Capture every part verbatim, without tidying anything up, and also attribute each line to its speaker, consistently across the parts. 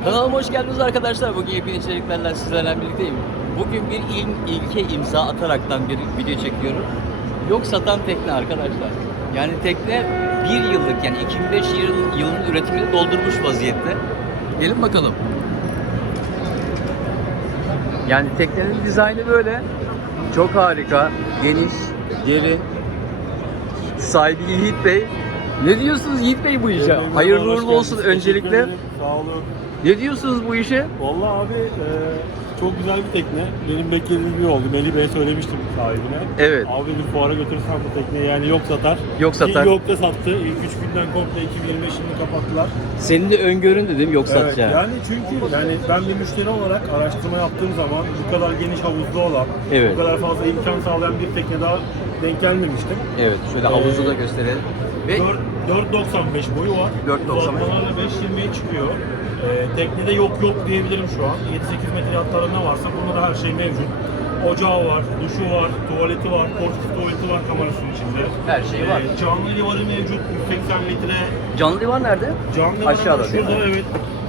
Speaker 1: Kanalıma hoş geldiniz arkadaşlar. Bugün yepyeni içeriklerle sizlerle birlikteyim. Bugün bir il, ilke imza ataraktan bir video çekiyorum. Yok satan tekne arkadaşlar. Yani tekne bir yıllık yani iki bin beş yıl, yılının üretimini doldurmuş vaziyette. Gelin bakalım. Yani teknenin dizaynı böyle. Çok harika, geniş, derin. Sahibi Yiğit Bey. Ne diyorsunuz Yiğit Bey bu işe?
Speaker 2: Evet,
Speaker 1: Hayırlı
Speaker 2: hoş
Speaker 1: uğurlu olsun
Speaker 2: geldiniz.
Speaker 1: öncelikle.
Speaker 2: Teşekkür ederim. Sağ olun.
Speaker 1: Ne diyorsunuz bu işe?
Speaker 2: Vallahi abi e, çok güzel bir tekne. Benim beklediğim gibi oldu. Melih Bey'e söylemiştim sahibine.
Speaker 1: Evet.
Speaker 2: Abi bir fuara götürürsen bu tekneyi yani yok satar.
Speaker 1: Yok satar.
Speaker 2: Ki yok da sattı. İlk üç günden komple iki bin yirmi beş yılını kapattılar.
Speaker 1: Senin de öngörün dedim yok
Speaker 2: Evet,
Speaker 1: satacağım.
Speaker 2: yani çünkü yani ben bir müşteri olarak araştırma yaptığım zaman bu kadar geniş havuzlu olan,
Speaker 1: Evet.
Speaker 2: bu kadar fazla imkan sağlayan bir tekne daha denk gelmemiştim.
Speaker 1: Evet, şöyle havuzu da gösterelim. Ve
Speaker 2: dört doksan beş boyu var.
Speaker 1: dört doksan beş.
Speaker 2: Uzatmalarla beş yirmiye çıkıyor. Ee, teknede yok yok diyebilirim şu an. yedi sekiz metre hatları ne varsa bunda da her şey mevcut. Ocağı var, duşu var, tuvaleti var, portatif tuvaleti var kamerasının içinde.
Speaker 1: Her şey var.
Speaker 2: Ee, canlı livarı mevcut, yüz seksen litre.
Speaker 1: canlı livar nerede?
Speaker 2: Canlı livarı
Speaker 1: Aşağıda değil
Speaker 2: şurada,
Speaker 1: mi?
Speaker 2: evet.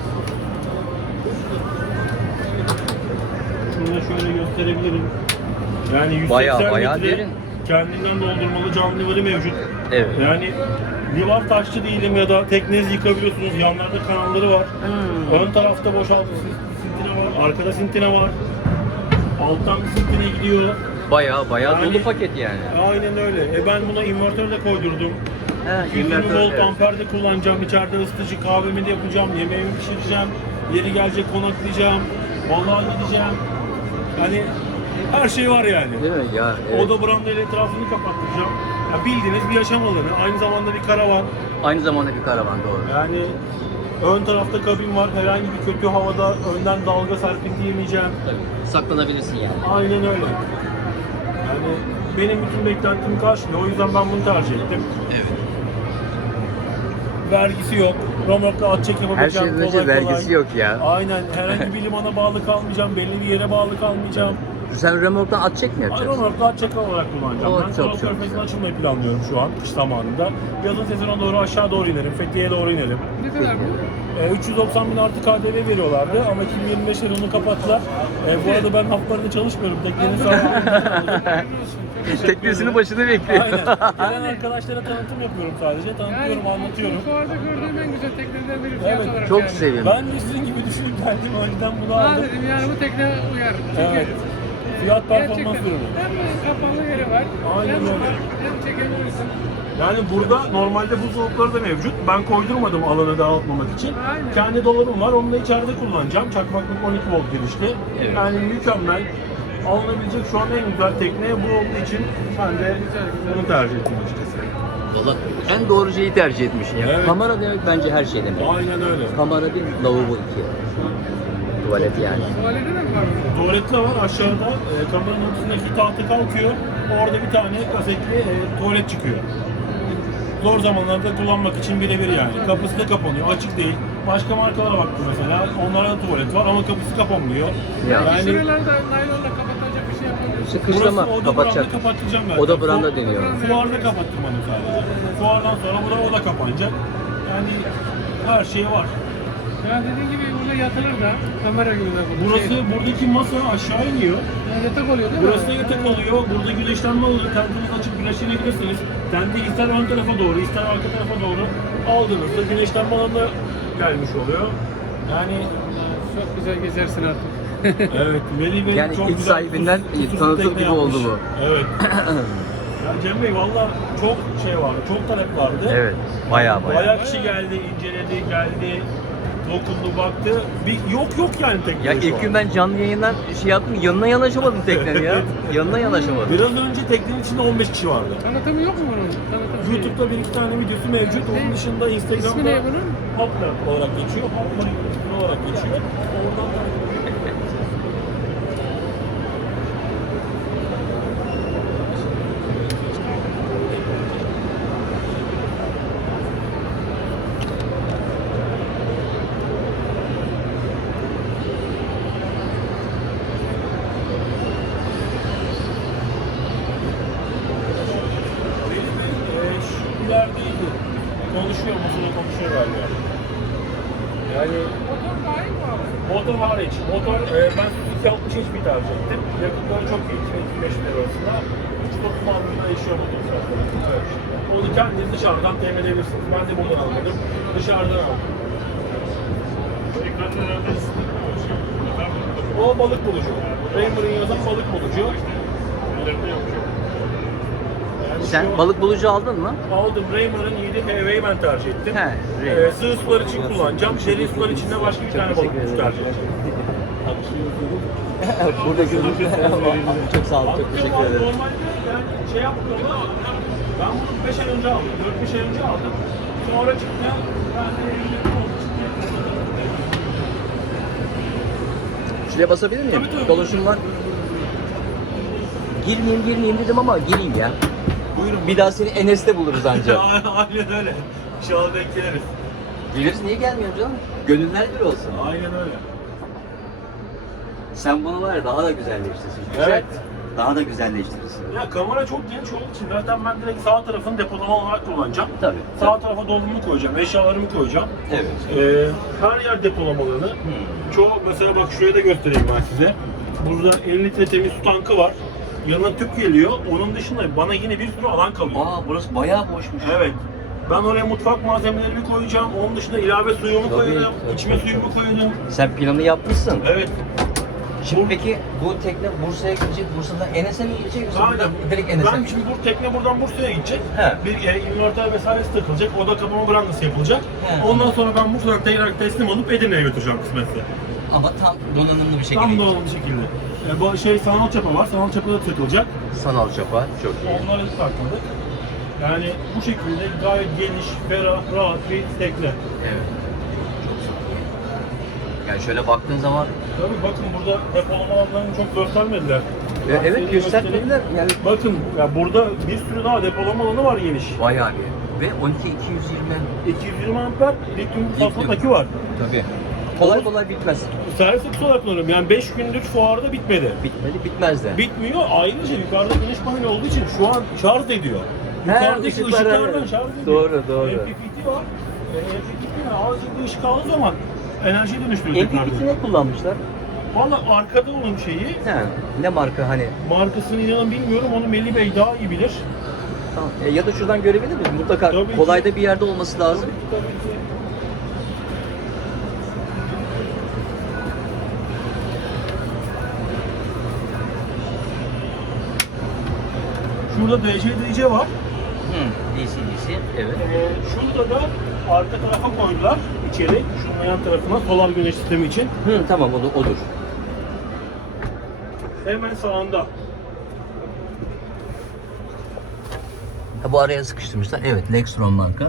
Speaker 2: Şurada şöyle gösterebilirim. Yani yüz seksen
Speaker 1: Bayağı, bayağı
Speaker 2: litre
Speaker 1: derin.
Speaker 2: kendinden doldurmalı canlı livarı mevcut.
Speaker 1: Evet.
Speaker 2: Yani livar taşçı değilim ya da teknenizi yıkabiliyorsunuz. Yanlarda kanalları var.
Speaker 1: Hmm.
Speaker 2: Ön tarafta boşaltı sintine var. Arkada sintine var. Alttan bir sintine gidiyor.
Speaker 1: Bayağı bayağı
Speaker 2: Yani-
Speaker 1: dolu paket yani.
Speaker 2: Aynen öyle. E ben buna invertör de koydurdum.
Speaker 1: He,
Speaker 2: iki yüz yirmi
Speaker 1: invertör,
Speaker 2: volt
Speaker 1: evet.
Speaker 2: amper de kullanacağım. İçeride ısıtıcı kahvemi de yapacağım. Yemeğimi pişireceğim. Yeri gelecek konaklayacağım. Balığa gideceğim. Hani her şey var yani.
Speaker 1: Değil mi? Ya, evet.
Speaker 2: Oda brandayla etrafını kapattıracağım. Ya bildiğiniz bir yaşam alanı. Aynı zamanda bir karavan.
Speaker 1: Aynı zamanda bir karavan doğru.
Speaker 2: Yani ön tarafta kabin var. Herhangi bir kötü havada önden dalga serpinti yemeyeceğim.
Speaker 1: Tabii. Saklanabilirsin yani.
Speaker 2: Aynen öyle. Yani benim bütün beklentimi karşılıyor. O yüzden ben bunu tercih ettim.
Speaker 1: Evet.
Speaker 2: Vergisi yok. Romorkla at çek
Speaker 1: Her
Speaker 2: yapabileceğim.
Speaker 1: şeyden önce
Speaker 2: kolay kolay.
Speaker 1: vergisi yok ya.
Speaker 2: Aynen. Herhangi bir limana bağlı kalmayacağım. Belli bir yere bağlı kalmayacağım.
Speaker 1: Sen remorktan at çek mi yapacaksın?
Speaker 2: Romorkla at çek olarak kullanacağım.
Speaker 1: O
Speaker 2: ben
Speaker 1: çok,
Speaker 2: Kral
Speaker 1: çok
Speaker 2: Körfezi'ne
Speaker 1: güzel.
Speaker 2: açılmayı planlıyorum şu an. Kış zamanında. Yazın sezona doğru aşağı doğru inerim. Fethiye'ye doğru inerim.
Speaker 3: Ne kadar bu?
Speaker 2: E, üç yüz doksan bin artı K D V veriyorlardı ama iki bin yirmi beşte onu kapattılar. E, bu arada ben haftalarında çalışmıyorum. Teknenin sahibi.
Speaker 1: Teknesinin başını bekliyor.
Speaker 2: Aynen. Gelen arkadaşlara tanıtım yapıyorum sadece. Tanıtıyorum, anlatıyorum.
Speaker 3: Bu fuarda gördüğüm en güzel teknelerden biri fiyat
Speaker 2: Evet,
Speaker 3: olarak
Speaker 1: Çok
Speaker 3: yani.
Speaker 1: seviyorum.
Speaker 2: Ben de sizin gibi düşünüp geldim. O yüzden bunu
Speaker 3: Aa
Speaker 2: aldım.
Speaker 3: dedim yani bu tekne uyar. Çünkü
Speaker 2: Evet. Fiyat performans
Speaker 3: gerçekten
Speaker 2: ürünü.
Speaker 3: hem kapalı yeri var,
Speaker 2: Aynen
Speaker 3: hem
Speaker 2: öyle.
Speaker 3: var, hem çekebilirsin.
Speaker 2: Yani burada normalde buzdolapları da mevcut. Ben koydurmadım alanı dağıtmamak için.
Speaker 3: Aynen.
Speaker 2: Kendi dolabım var. Onu da içeride kullanacağım. Çakmaklık on iki volt girişli.
Speaker 1: Evet.
Speaker 2: Yani mükemmel. Alınabilecek şu an en güzel tekne bu olduğu için ben de bunu tercih ettim açıkçası.
Speaker 1: Valla en doğru şeyi tercih etmişsin ya.
Speaker 2: Evet.
Speaker 1: Kamera demek bence her şey demek.
Speaker 2: Aynen öyle.
Speaker 1: Kamera bir, lavabo iki. Tuvalet yani.
Speaker 3: Tuvalete de mi var?
Speaker 2: Tuvaletler var aşağıda. E, kameranın üstündeki tahta kalkıyor. Orada bir tane kasetli e, tuvalet çıkıyor. Zor zamanlarda kullanmak için birebir yani. Kapısı da kapanıyor, açık değil. Başka markalara baktım mesela. Onlarda da tuvalet var ama kapısı kapanmıyor.
Speaker 1: Ya.
Speaker 3: Yani
Speaker 2: Yani
Speaker 3: şuralarda naylonla kapatacak bir şey yapamıyorsun.
Speaker 1: Sıkışlama
Speaker 2: burası oda
Speaker 1: kapatacak.
Speaker 2: branda kapatacağım ben.
Speaker 1: Oda branda deniyor.
Speaker 2: Fuarda kapattırmadım sadece. Fuardan sonra burada oda kapanacak. Yani her şey var.
Speaker 3: Ya dediğin gibi burada yatılır da kamera gibi de bu.
Speaker 2: Burası,
Speaker 3: Şey,
Speaker 2: buradaki masa aşağı iniyor.
Speaker 3: yani yatak oluyor değil mi?
Speaker 2: Burası da yatak oluyor. Burada güneşlenme oluyor. Tentinizi açıp güneşlenebilirsiniz. Tenti ister ön tarafa doğru, ister arka tarafa doğru aldığınızda güneşlenme alanına gelmiş oluyor. Yani
Speaker 3: Çok güzel gezersin artık.
Speaker 2: evet, Melih Bey
Speaker 1: Yani
Speaker 2: çok
Speaker 1: ilk
Speaker 2: güzel
Speaker 1: sahibinden
Speaker 2: kusursuz bir
Speaker 1: tanıtım
Speaker 2: tekne
Speaker 1: gibi oldu
Speaker 2: yapmış.
Speaker 1: bu.
Speaker 2: Evet. Ya Cem Bey valla çok şey vardı, çok talep vardı.
Speaker 1: Evet, bayağı bayağı.
Speaker 2: Bayağı kişi geldi, inceledi, geldi, dokundu, baktı. Bir yok yok yani tekne
Speaker 1: Ya
Speaker 2: şu
Speaker 1: ilk
Speaker 2: an.
Speaker 1: gün ben canlı yayından şey yaptım, yanına yanaşamadım teknenin ya. Yanına yanaşamadım.
Speaker 2: Biraz önce teknenin içinde on beş kişi vardı.
Speaker 3: Tanıtımı yok mu bunun? Tanıtım şeyi.
Speaker 2: YouTube'da bir iki tane videosu mevcut. Onun dışında
Speaker 3: İsmi
Speaker 2: Instagram'da
Speaker 3: ne bunun?
Speaker 2: Hopla olarak geçiyor. Hopla olarak geçiyor. Oradan takip edin. Ee, şu ilerideydi. Konuşuyor, masada konuşuyor galiba. Yani
Speaker 3: Motor dahil mi abi?
Speaker 2: motor hariç. Motor e, ben Suzuki altmış H P tercih ettim. Yakıtları çok iyi. iki bin iki bin beş lira arasında. üç yüz otuz bandında değişiyor motor zaten. Evet. Onu kendiniz dışarıdan temin edebilirsiniz. Ben de buradan almadım. Dışarıdan aldım. O balık bulucu. Raymer'ın yazan balık bulucu. Yani
Speaker 1: Sen
Speaker 2: şu-
Speaker 1: balık bulucu aldın mı?
Speaker 2: Aldım. Raymer'ın yedi H V'yi ben tercih ettim.
Speaker 1: He, Raymer.
Speaker 2: Ee, sığ sular için kullanacağım. Derin sular için de başka bir tane balık bulucu tercih edeceğim.
Speaker 1: Burada görüntü. Çok sağ olun, çok teşekkür ederim.
Speaker 2: Normalde yani şey yaptım ama ben bunu beş ay önce aldım. dört beş ay önce aldım. Sonra çıktı. Ben de elimde oldu.
Speaker 1: Şuraya basabilir miyim?
Speaker 2: Tabii, tabii.
Speaker 1: Dolaşım var. Girmeyeyim girmeyeyim dedim ama gireyim ya.
Speaker 2: Buyurun.
Speaker 1: Bir daha seni Enes'te buluruz anca.
Speaker 2: Aynen öyle. İnşallah denk geliriz.
Speaker 1: Geliriz, niye gelmiyorum canım? Gönüller bir olsun.
Speaker 2: Aynen öyle.
Speaker 1: Sen bunu var ya daha da güzelleştirsin. Güzel.
Speaker 2: Evet.
Speaker 1: Daha da güzelleştirirsin.
Speaker 2: Ya kamera çok geniş olduğu için zaten ben direkt sağ tarafını depolama olarak kullanacağım.
Speaker 1: Tabii.
Speaker 2: Sağ tarafa dolumu koyacağım, eşyalarımı koyacağım.
Speaker 1: Evet.
Speaker 2: Ee, her yer depolama alanı.
Speaker 1: Hmm.
Speaker 2: Çoğu mesela bak şuraya da göstereyim ben size. Burada elli litre temiz su tankı var. Yanına tüp geliyor. Onun dışında bana yine bir sürü alan kalıyor.
Speaker 1: Aa, burası bayağı boşmuş.
Speaker 2: Evet. Ben oraya mutfak malzemelerimi koyacağım. Onun dışında ilave suyumu
Speaker 1: Tabii,
Speaker 2: koyacağım.
Speaker 1: tabii,
Speaker 2: İçme
Speaker 1: tabii.
Speaker 2: suyumu koyacağım.
Speaker 1: Sen planı yapmışsın.
Speaker 2: Evet.
Speaker 1: Şimdi peki bu tekne Bursa'ya gidecek, Bursa'dan Enes'e mi gidecek yoksa
Speaker 2: Aynen.
Speaker 1: buradan direkt Enes'e
Speaker 2: Ben
Speaker 1: mi?
Speaker 2: şimdi bu tekne buradan Bursa'ya gidecek.
Speaker 1: He.
Speaker 2: Bir e, inverter vesairesi takılacak. Oda kapama brandası yapılacak.
Speaker 1: He.
Speaker 2: Ondan sonra ben Bursa'dan tekrar teslim alıp Edirne'ye götüreceğim kısmetse.
Speaker 1: Ama tam donanımlı bir şekilde.
Speaker 2: Tam doğru bir şekilde. E, bu şey sanal çapa var. Sanal çapa da takılacak.
Speaker 1: Sanal çapa, çok iyi.
Speaker 2: Onları da takmadık. Yani bu şekilde gayet geniş, ferah, rahat bir tekne.
Speaker 1: Evet. Çok sağ Yani şöyle baktığın zaman
Speaker 2: Tabii bakın burada depolama alanlarını çok göstermediler.
Speaker 1: E,
Speaker 2: Ben
Speaker 1: evet,
Speaker 2: size
Speaker 1: göstermediler.
Speaker 2: göstereyim.
Speaker 1: Yani
Speaker 2: Bakın ya burada bir sürü daha depolama alanı var geniş.
Speaker 1: bayağı bir. Ve on iki iki yüz yirmi.
Speaker 2: iki yüz yirmi amper lityum
Speaker 1: Lityum.
Speaker 2: fosfat akü var.
Speaker 1: Tabii. Kolay kolay bitmez.
Speaker 2: Servis aküsü olarak kullanıyorum. Yani beş gündür fuarda bitmedi.
Speaker 1: Bitmedi, bitmez de.
Speaker 2: Bitmiyor. Ayrıca yukarıda güneş paneli olduğu için şu an şarj ediyor.
Speaker 1: He,
Speaker 2: Yukarıdaki
Speaker 1: ışıklar,
Speaker 2: ışıklardan
Speaker 1: evet.
Speaker 2: şarj ediyor.
Speaker 1: Doğru, doğru.
Speaker 2: M P P T var. E, M P P T'nin azıcık bir ışık aldığı zaman enerjiye dönüştürüyor
Speaker 1: M P P T
Speaker 2: tekrardan.
Speaker 1: ne kullanmışlar?
Speaker 2: Valla arkada onun şeyi,
Speaker 1: He, ne marka hani?
Speaker 2: markasını inanın bilmiyorum, onu Melih Bey daha iyi bilir.
Speaker 1: Tamam. E, ya da şuradan görebilir miyiz? Mutlaka
Speaker 2: Tabii ki.
Speaker 1: kolayda bir yerde olması lazım.
Speaker 2: Tabii ki. Şurada D C D C var.
Speaker 1: Hı, D C D C, evet.
Speaker 2: Ee, şurada da arka tarafa koydular içeri, şunun yan tarafına solar güneş sistemi için.
Speaker 1: Hı, tamam, o da odur.
Speaker 2: Hemen sağında.
Speaker 1: Ha, bu araya sıkıştırmışlar. Evet, Lexron marka.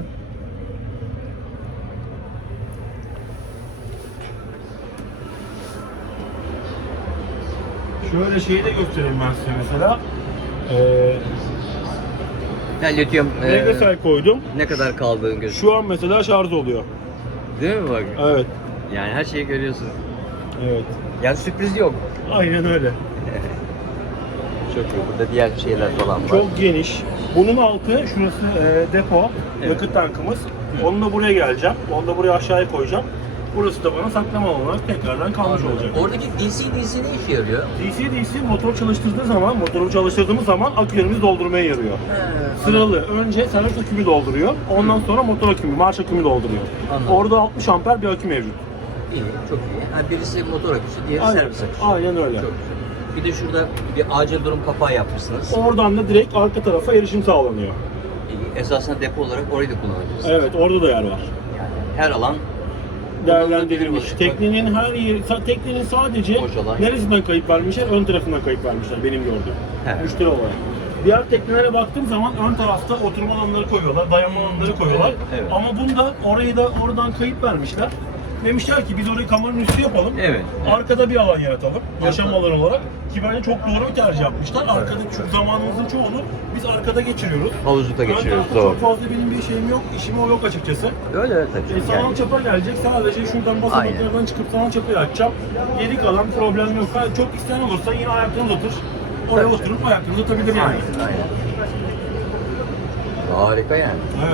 Speaker 2: Şöyle şeyi de göstereyim ben size mesela. Ee,
Speaker 1: Yani lityum e,
Speaker 2: Megasel koydum.
Speaker 1: ne kadar kaldığını gözüküyor.
Speaker 2: Şu an mesela şarj oluyor.
Speaker 1: Değil mi bak?
Speaker 2: Evet.
Speaker 1: Yani her şeyi görüyorsun.
Speaker 2: Evet.
Speaker 1: Yani sürpriz yok.
Speaker 2: Aynen öyle.
Speaker 1: Çok iyi. Burada diğer şeyler falan var.
Speaker 2: Çok geniş. Bunun altı şurası e, depo,
Speaker 1: Evet.
Speaker 2: yakıt tankımız. Onu da buraya geleceğim. Onu da buraya aşağıya koyacağım. Burası da bana saklama olarak tekrardan kalmış olacak.
Speaker 1: Oradaki D C D C ne işe yarıyor?
Speaker 2: D C D C motor çalıştırdığı zaman, motoru çalıştırdığımız zaman akülerimizi doldurmaya yarıyor. Sıralı. Önce servis akümü dolduruyor. Ondan sonra motor akümü, marş akümü dolduruyor.
Speaker 1: Anladım.
Speaker 2: Orada altmış amper bir akü mevcut.
Speaker 1: İyi, çok iyi. Ha, birisi motor aküsü, diğeri
Speaker 2: Aynen.
Speaker 1: servis aküsü.
Speaker 2: Aynen öyle.
Speaker 1: Çok güzel. Bir de şurada bir acil durum kapağı yapmışsınız.
Speaker 2: Oradan da direkt arka tarafa erişim sağlanıyor.
Speaker 1: İyi. Esasında depo olarak orayı da kullanabilirsiniz.
Speaker 2: Evet, orada da yer var.
Speaker 1: Yani her alan
Speaker 2: Değerlendirilmiş.
Speaker 1: kullanılabilir.
Speaker 2: Teknenin her yeri, sa- teknenin sadece
Speaker 1: Boş alan.
Speaker 2: neresinden kayıp vermişler? Ön tarafından kayıp vermişler benim gördüğüm.
Speaker 1: He.
Speaker 2: Müşteri olarak. Diğer teknelere baktığım zaman ön tarafta oturma alanları koyuyorlar, dayanma alanları koyuyorlar.
Speaker 1: Evet, evet.
Speaker 2: Ama bunda orayı da oradan kayıp vermişler. Demişler ki biz orayı kameranın üstü yapalım.
Speaker 1: Evet.
Speaker 2: Arkada bir alan yaratalım. Yaşam
Speaker 1: Yapalım.
Speaker 2: alanı olarak. Ki bence çok doğru bir tercih yapmışlar. Arkada çünkü zamanımızın çoğunu biz arkada geçiriyoruz.
Speaker 1: Havuzlukta
Speaker 2: Ön
Speaker 1: geçiriyoruz.
Speaker 2: tarafta
Speaker 1: Doğru.
Speaker 2: çok fazla benim bir şeyim yok, işim o yok açıkçası.
Speaker 1: Öyle öyle tabii.
Speaker 2: E, sanal
Speaker 1: Yani.
Speaker 2: çapa gelecek. Sadece şuradan
Speaker 1: Aynen.
Speaker 2: basamaklardan çıkıp sanal çapayı açacağım. Geri kalan problem yok. Ha, çok isteyen olursa yine ayaklarını uzatır. Oraya
Speaker 1: Tabii.
Speaker 2: oturup ayaklarını uzatabilir yani.
Speaker 1: Aynen, aynen. Harika yani.
Speaker 2: Evet.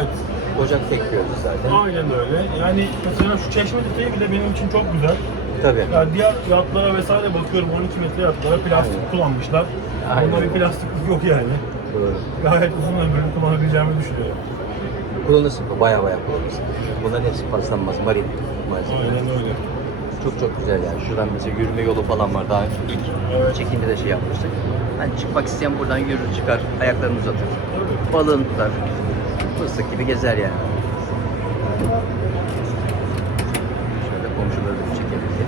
Speaker 1: ocak bekliyoruz zaten.
Speaker 2: Aynen öyle. Yani mesela şu çeşme detayı bile benim için çok güzel.
Speaker 1: Tabii.
Speaker 2: Yani diğer yatlara vesaire bakıyorum, on iki metre yatlara plastik
Speaker 1: Aynen.
Speaker 2: kullanmışlar.
Speaker 1: Aynen.
Speaker 2: Bunda bir plastiklik yok yani.
Speaker 1: Doğru.
Speaker 2: Gayet uzun ömürlü kullanabileceğimi düşünüyorum.
Speaker 1: Kullanırsın bu, baya baya kullanırsın. Bunların hepsi paslanmaz, marin malzeme.
Speaker 2: Aynen öyle.
Speaker 1: Çok çok güzel yani. Şuradan mesela yürüme yolu falan var. Daha ilk
Speaker 2: Evet.
Speaker 1: çekimde de şey yapmıştık. Hani çıkmak isteyen buradan yürür çıkar, ayaklarını uzatır.
Speaker 2: Tabii.
Speaker 1: Balığını tutar. Fıstık gibi gezer yani. Şöyle komşuları da bir çekelim diye.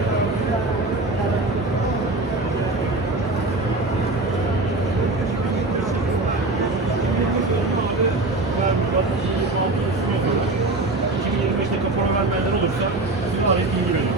Speaker 2: iki bin yirmi beşte kapora vermeyenler olursa sizi arayıp bilgi verin.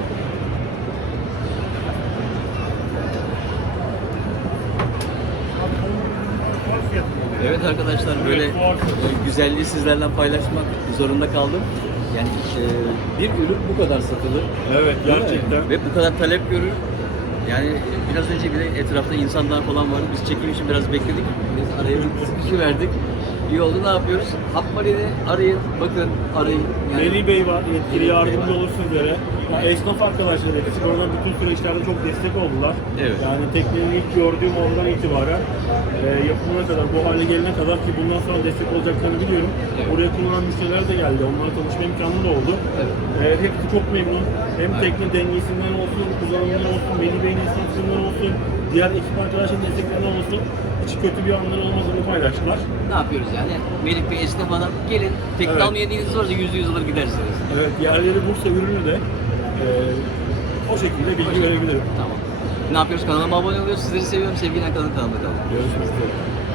Speaker 1: Evet arkadaşlar böyle
Speaker 2: Evet, var.
Speaker 1: e, güzelliği sizlerle paylaşmak zorunda kaldım. Yani e, bir ürün bu kadar satılır.
Speaker 2: Evet,
Speaker 1: Değil mi?
Speaker 2: gerçekten.
Speaker 1: Ve bu kadar talep görür. Yani biraz önce bile etrafta insanlar falan vardı. Biz çekim için biraz bekledik. Biz araya bir sıkışı verdik. İyi oldu, ne yapıyoruz? Hapmari'ni arayın, bakın, arayın. Yani,
Speaker 2: Melih Bey var, yetkili yardımcı olur sizlere. Ya esnaf arkadaşlar hepsi oradan bütün süreçlerde çok destek oldular.
Speaker 1: Evet.
Speaker 2: Yani teknenin ilk gördüğüm andan itibaren e, yapımına kadar, bu hale gelene kadar ki bundan sonra destek olacaklarını biliyorum.
Speaker 1: Evet.
Speaker 2: Buraya kullanan müşteriler de geldi. Onlarla tanışma imkanı da oldu.
Speaker 1: Evet.
Speaker 2: E, hepsi çok memnun. Hem
Speaker 1: Evet.
Speaker 2: tekne dengesinden olsun, kullanımından olsun, Melih Bey'in esnaflığından olsun, diğer ekip arkadaşların desteklerinden olsun. Hiç kötü bir anları olmadığını paylaştılar.
Speaker 1: Ne yapıyoruz yani? Melih Bey esnaf adam, gelin tekne
Speaker 2: Evet.
Speaker 1: almaya niyetiniz varsa yüzde yüz alır gidersiniz.
Speaker 2: Evet, yerleri Bursa ürünü de e, o şekilde bilgi verebilirim.
Speaker 1: Tamam. Ne yapıyoruz? Kanalıma abone oluyoruz. Sizleri seviyorum. Sevgiyle kalın, kanalda kalın.
Speaker 2: Görüşmek üzere.